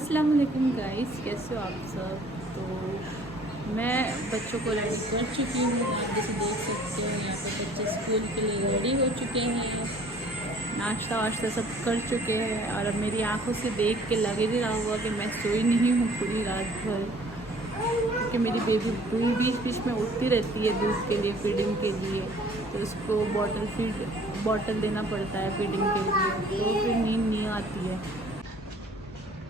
अस्सलाम वालेकुम गाइस, कैसे हो आप सब। तो मैं बच्चों को रेडी कर चुकी हूँ। आप जैसे देख सकते हो यहाँ पे बच्चे स्कूल के लिए रेडी हो चुके हैं, नाश्ता वाश्ता सब कर चुके हैं। और अब मेरी आंखों से देख के लग ही रहा हुआ कि मैं सोई नहीं हूँ पूरी रात भर, क्योंकि मेरी बेबी बीच बीच में उठती रहती है दूध के लिए, फीडिंग के लिए। तो उसको बॉटल देना पड़ता है फीडिंग के लिए, तो फिर नींद नहीं आती है।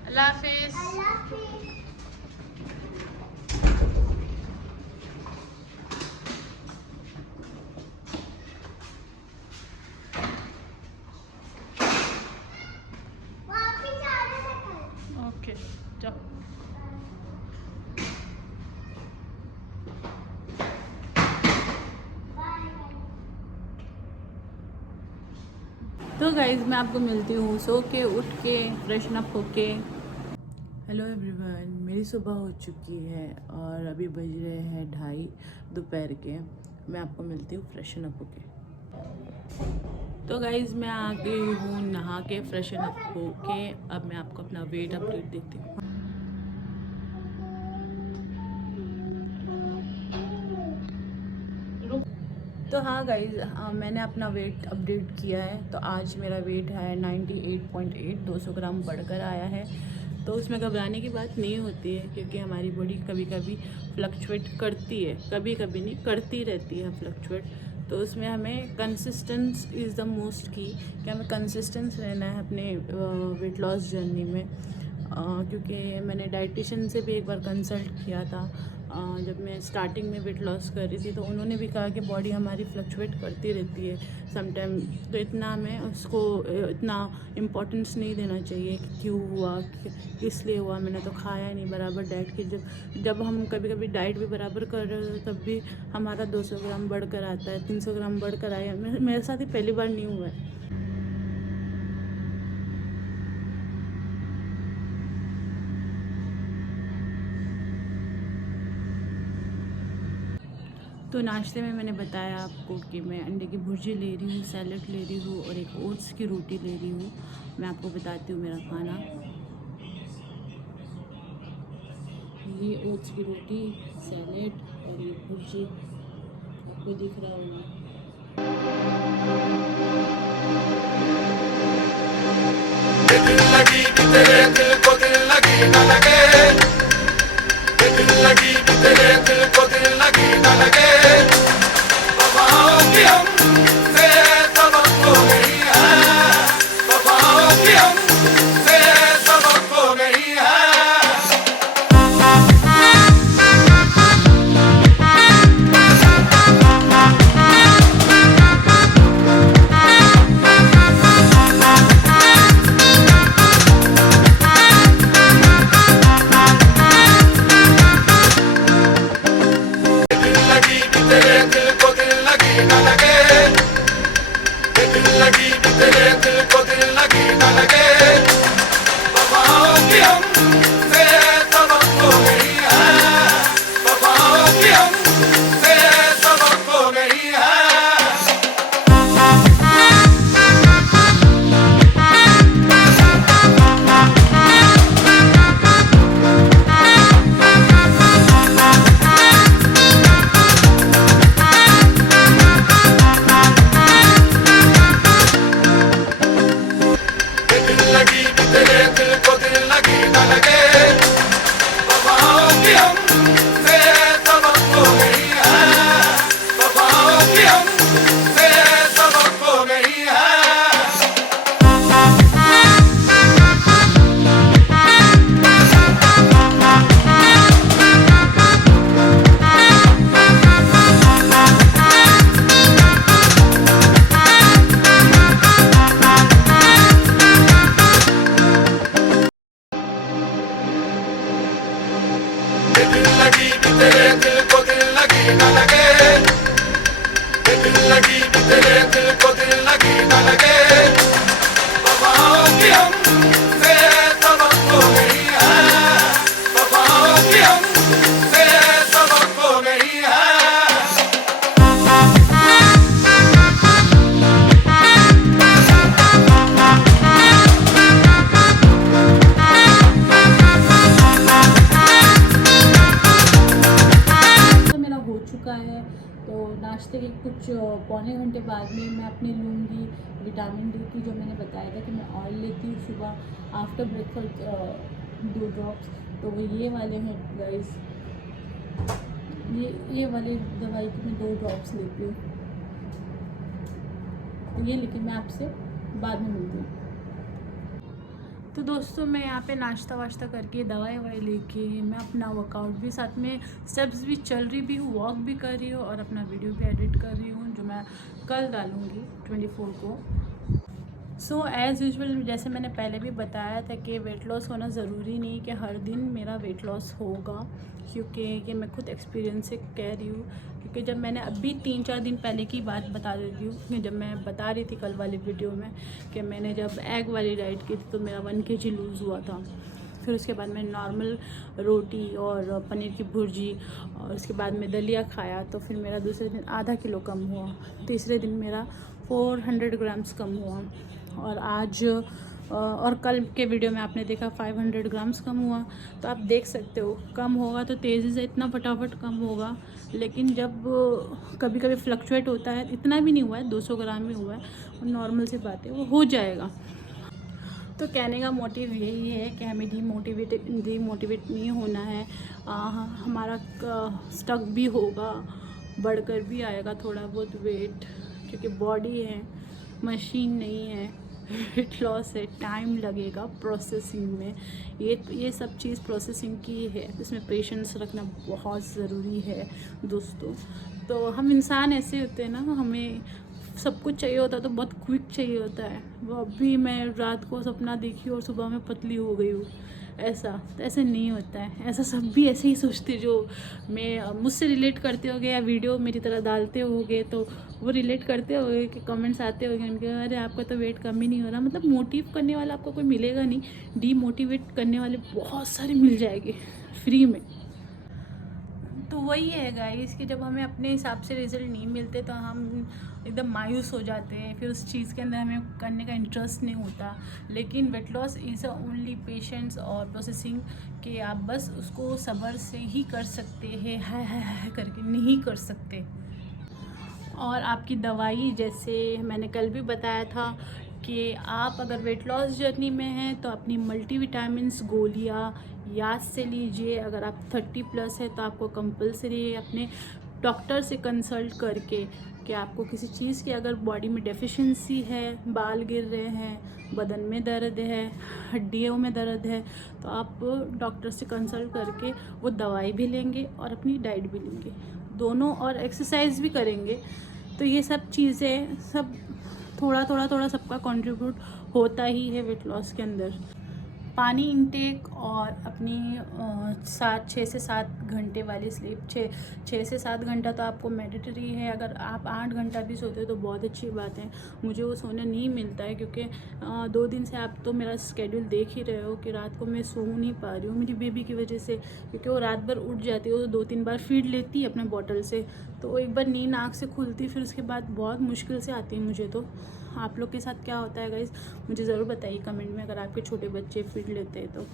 अल्लाह हाफिज़। ओके जाओ। तो गाइज़ मैं आपको मिलती हूँ सो के, उठ के, फ्रेशन अप होके। हेलो एवरीवन, मेरी सुबह हो चुकी है और अभी बज रहे हैं 2:30 दोपहर के। मैं आपको मिलती हूँ फ्रेशन अप होके। तो गाइज़ मैं आ गई हूँ नहा के, फ्रेशन अप होके। अब मैं आपको अपना वेट अपडेट देती हूँ। तो हाँ गाइज़, मैंने अपना वेट अपडेट किया है। तो आज मेरा वेट है 98.8, 200 ग्राम बढ़कर आया है। तो उसमें घबराने की बात नहीं होती है, क्योंकि हमारी बॉडी कभी कभी फ्लक्चुएट करती है, कभी कभी नहीं करती रहती है फ्लक्चुएट। तो उसमें हमें कंसिस्टेंस इज़ द मोस्ट की, कि हमें कंसिस्टेंस रहना है अपने वेट लॉस जर्नी में। क्योंकि मैंने डाइटिशियन से भी एक बार कंसल्ट किया था जब मैं स्टार्टिंग में वेट लॉस कर रही थी। तो उन्होंने भी कहा कि बॉडी हमारी फ्लक्चुएट करती रहती है समटाइम, तो इतना हमें उसको इतना इम्पोर्टेंस नहीं देना चाहिए कि क्यों हुआ, किस लिए हुआ, मैंने तो खाया नहीं बराबर डाइट की। जब हम कभी कभी डाइट भी बराबर कर रहे हो तब भी हमारा 200 ग्राम बढ़कर आता है, 300 ग्राम बढ़कर आया। मेरे साथ ही पहली बार नहीं हुआ है। तो नाश्ते में मैंने बताया आपको कि मैं अंडे की भुर्जी ले रही हूँ, सैलड ले रही हूँ और एक ओट्स की रोटी ले रही हूँ। मैं आपको बताती हूँ मेरा खाना। ये ओट्स की रोटी, सैलड और ये भुर्जी आपको दिख रहा होगा। दिल लगी कि तेरे दिल को दिल लगी न लगे, दिल लगी कि तेरे दिल को दिल लगी न लगे। वफाओं की हमसे तवक्को नहीं है, वफाओं की हमसे तवक्को नहीं है। दिल लगी कि तेरे दिल को दिल लगी न लगे, दिल लगी कि तेरे दिल को दिल लगी न लगे। वफाओं की हमसे तवक्को नहीं है, वफाओं की हमसे तवक्को नहीं है। चुका है। तो नाश्ते के कुछ पौने घंटे बाद में मैं अपनी लूँगी विटामिन डी की, जो मैंने बताया था कि मैं ऑयल लेती हूँ सुबह आफ्टर ब्रेकफास्ट 2 ड्रॉप्स। तो वो ये वाले हैं गाइस, ये वाले दवाई की मैं 2 ड्रॉप्स लेती हूँ। तो ये लेकिन मैं आपसे बाद में मिलती हूँ। तो दोस्तों मैं यहाँ पे नाश्ता वाश्ता करके दवाई ववाई लेके मैं अपना वर्कआउट भी साथ में स्टेप्स भी चल रही भी हूँ, वॉक भी कर रही हूँ और अपना वीडियो भी एडिट कर रही हूँ, जो मैं कल डालूँगी 24 को। सो एज़ यूजुअल जैसे मैंने पहले भी बताया था कि वेट लॉस होना ज़रूरी नहीं कि हर दिन मेरा वेट लॉस होगा, क्योंकि ये मैं खुद एक्सपीरियंस से कह रही हूँ। क्योंकि जब मैंने अभी 3-4 दिन पहले की बात बता देती हूँ कि जब मैं बता रही थी कल वाली वीडियो में कि मैंने जब एग वाली डाइट की थी तो मेरा 1 kg लूज़ हुआ था। फिर उसके बाद मैंने नॉर्मल रोटी और पनीर की भुर्जी और उसके बाद में दलिया खाया, तो फिर मेरा दूसरे दिन आधा किलो कम हुआ, तीसरे दिन मेरा 400 ग्राम्स कम हुआ और आज और कल के वीडियो में आपने देखा 500 ग्राम्स कम हुआ। तो आप देख सकते हो कम होगा तो तेज़ी से इतना फटाफट कम होगा, लेकिन जब कभी कभी फ्लक्चुएट होता है, इतना भी नहीं हुआ है, 200 ग्राम ही हुआ है, नॉर्मल सी बात है, वो हो जाएगा। तो कहने का मोटिव यही है कि हमें डीमोटिवेट नहीं होना है। हमारा स्टक भी होगा, बढ़कर भी आएगा थोड़ा बहुत वेट, क्योंकि बॉडी है, मशीन नहीं है, वेट लॉस है, टाइम लगेगा प्रोसेसिंग में। ये सब चीज़ प्रोसेसिंग की है, इसमें पेशेंस रखना बहुत ज़रूरी है दोस्तों। तो हम इंसान ऐसे होते हैं ना, हमें सब कुछ चाहिए होता है तो बहुत क्विक चाहिए होता है। वो अभी मैं रात को सपना देखी और सुबह में पतली हो गई हूँ, ऐसे नहीं होता है। ऐसा सब भी ऐसे ही सोचते जो मैं मुझसे रिलेट करते होगे या वीडियो मेरी तरह डालते होगे, तो वो रिलेट करते होगे कि कमेंट्स आते होंगे उनके, अरे आपका तो वेट कम ही नहीं हो रहा। मतलब मोटिव करने वाला आपको कोई मिलेगा नहीं, डीमोटिवेट करने वाले बहुत सारे मिल जाएंगे फ्री में। तो वही है गाइस कि जब हमें अपने हिसाब से रिज़ल्ट नहीं मिलते तो हम एकदम मायूस हो जाते हैं, फिर उस चीज़ के अंदर हमें करने का इंटरेस्ट नहीं होता। लेकिन weight loss is a only patience और प्रोसेसिंग कि आप बस उसको सब्र से ही कर सकते हैं, है करके नहीं कर सकते। और आपकी दवाई, जैसे मैंने कल भी बताया था कि आप अगर वेट लॉस जर्नी में हैं तो अपनी मल्टीविटामिन्स गोलियां याद से लीजिए। अगर आप 30+ है तो आपको कंपलसरी अपने डॉक्टर से कंसल्ट करके कि आपको किसी चीज़ की अगर बॉडी में डेफिशिएंसी है, बाल गिर रहे हैं, बदन में दर्द है, हड्डियों में दर्द है, तो आप डॉक्टर से कंसल्ट करके वो दवाई भी लेंगे और अपनी डाइट भी लेंगे दोनों, और एक्सरसाइज भी करेंगे। तो ये सब चीज़ें सब थोड़ा सबका कंट्रीब्यूट होता ही है वेट लॉस के अंदर। पानी इंटेक और अपनी 6 से 7 घंटे वाली स्लीप, 6 से 7 घंटा तो आपको मैंडेटरी है। अगर आप 8 घंटा भी सोते हो तो बहुत अच्छी बात है। मुझे वो सोने नहीं मिलता है, क्योंकि 2 दिन से आप तो मेरा स्केड्यूल देख ही रहे हो कि रात को मैं सो नहीं पा रही हूँ मेरी बेबी की वजह से, क्योंकि वो रात भर उठ जाती है, वो 2-3 बार फीड लेती है अपने बॉटल से, तो एक बार नींद आँख से खुलती, फिर उसके बाद बहुत मुश्किल से आती है मुझे। तो आप लोग के साथ क्या होता है गाइस, मुझे ज़रूर बताइए कमेंट में, अगर आपके छोटे बच्चे फीड लेते हैं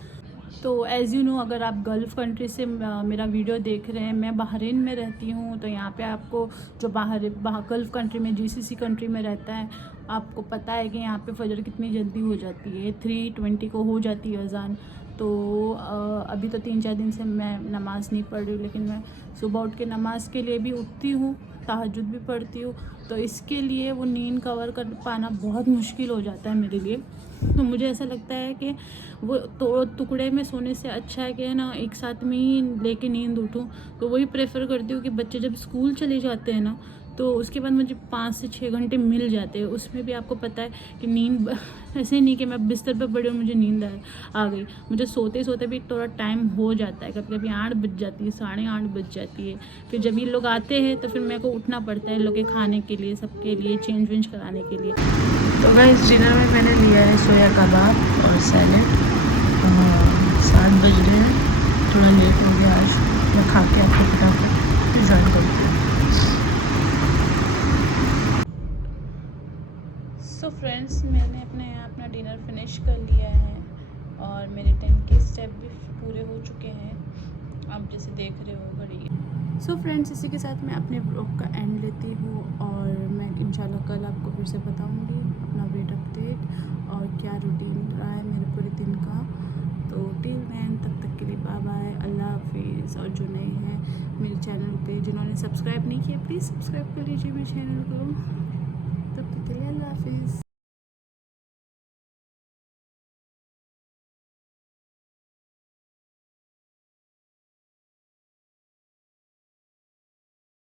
तो एज़ यू नो, अगर आप गल्फ़ कंट्री से मेरा वीडियो देख रहे हैं, मैं बहरीन में रहती हूँ। तो यहाँ पे आपको जो गल्फ़ कंट्री में GCC कंट्री में रहता है, आपको पता है कि यहाँ पे फजर कितनी जल्दी हो जाती है, 3:20 को हो जाती है अज़ान। तो अभी तो 3-4 दिन से मैं नमाज़ नहीं पढ़ रही हूँ, लेकिन मैं सुबह उठ के नमाज़ के लिए भी उठती हूँ, तहज्जुद भी पढ़ती हूँ। तो इसके लिए वो नींद कवर कर पाना बहुत मुश्किल हो जाता है मेरे लिए। तो मुझे ऐसा लगता है कि वो तो टुकड़े में सोने से अच्छा है कि ना एक साथ में ही लेके नींद उठूँ। तो वही प्रेफर करती हूँ कि बच्चे जब स्कूल चले जाते हैं ना, तो उसके बाद मुझे 5 से 6 घंटे मिल जाते हैं। उसमें भी आपको पता है कि नींद ऐसे नहीं कि मैं बिस्तर पर पड़ी और मुझे नींद आ गई, मुझे सोते सोते भी थोड़ा टाइम हो जाता है। कभी कभी 8 बज जाती है, 8:30 बज जाती है। फिर जब ये लोग आते हैं तो फिर मेरे को उठना पड़ता है लोग के खाने के लिए, सबके लिए चेंज वेंज कराने के लिए। तो गाइस डिनर में मैंने लिया है सोया कबाब और सैलेड। 7 बज रहे हैं, थोड़ा लेट हो गया आज। मैं खा के आपको फटाफट फिर ज्वाइन करती हूँ। सो फ्रेंड्स, मैंने अपना डिनर फिनिश कर लिया है और मेरे 10K स्टेप भी पूरे हो चुके हैं। आप जैसे देख रहे हो घड़ी सो फ्रेंड्स, इसी के साथ मैं अपने ब्लॉग का एंड लेती हूँ और मैं इंशाल्लाह कल आपको फिर से बताऊँगी अपना वेट अपडेट और क्या रूटीन रहा है मेरे पूरे दिन का। तो टिल देन, तब तक के लिए बाय बाय, अल्लाह हाफिज़। और जो नए हैं मेरे चैनल पे, जिन्होंने सब्सक्राइब नहीं किया, प्लीज़ सब्सक्राइब कर लीजिए मेरे चैनल को।